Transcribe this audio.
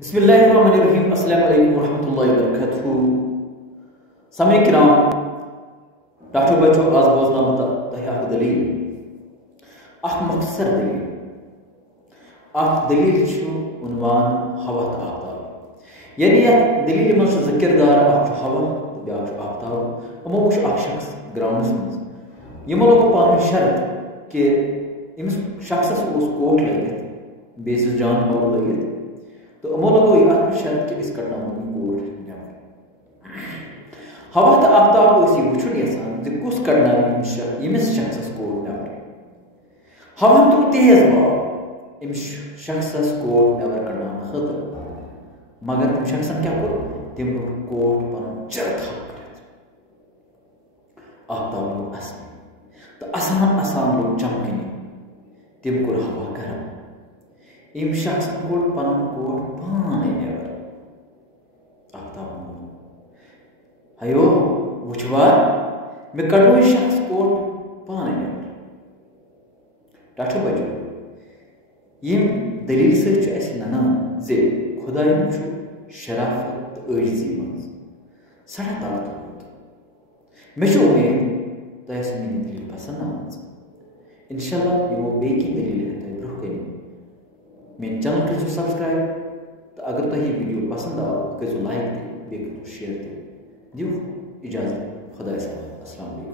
बिस्मिल्लाहिर्रहमानिर्रहीम अस्सलाम वालेकुम रहमतुल्लाहि व बरकातहू। सामईन किराम, डॉक्टर बच्चों आज बोजना तह दलील मख्तसर दलील उनवान हवा तो आफ्ताब यानी दलील मज किरदार हवा तो ब्या आफ्ताब यमो वो शख्स ग्राउंडस मज यमो लोग पान शर्त कि अमिस शख्सस कोट लगित बेस जान पाव लगित तो यमो लोगो यह शर्त कि इस कटना कोट नबर हवा तो आफ्ताब वुचन यसान कुस कटना यमिस शख्सस कोट नबर हवा तो तेज पाव अमिस शख्सस कोट नबर कड़ना खतर मगर तम शख्सन क्या कोर तम कोट पन चरत आफ्ताब लोग असन तो आसान लोग चमकनी तम कोर हवा गरम अम शख्स कोट पन कोट पाने नबर आफ्ताब हयो वुचवा मे कड़ो शख्स कोट पाने नबर डॉक्टर बचो यम दलील सच ननान जे खुदायन शराफत तो आजिजी मज सड़ा तल मे उम्मीद तुम मेरी दलील पसंद आम इंशाल्लाह यमो बेकी दलील तुम ब्रोह कन मेरे चैनल कर सब्सक्राइब तो अगर तुम वीडियो पसंद आव कर लाइक बे शेयर दिव इजाजत खुदा अस्सलाम वालेकुम।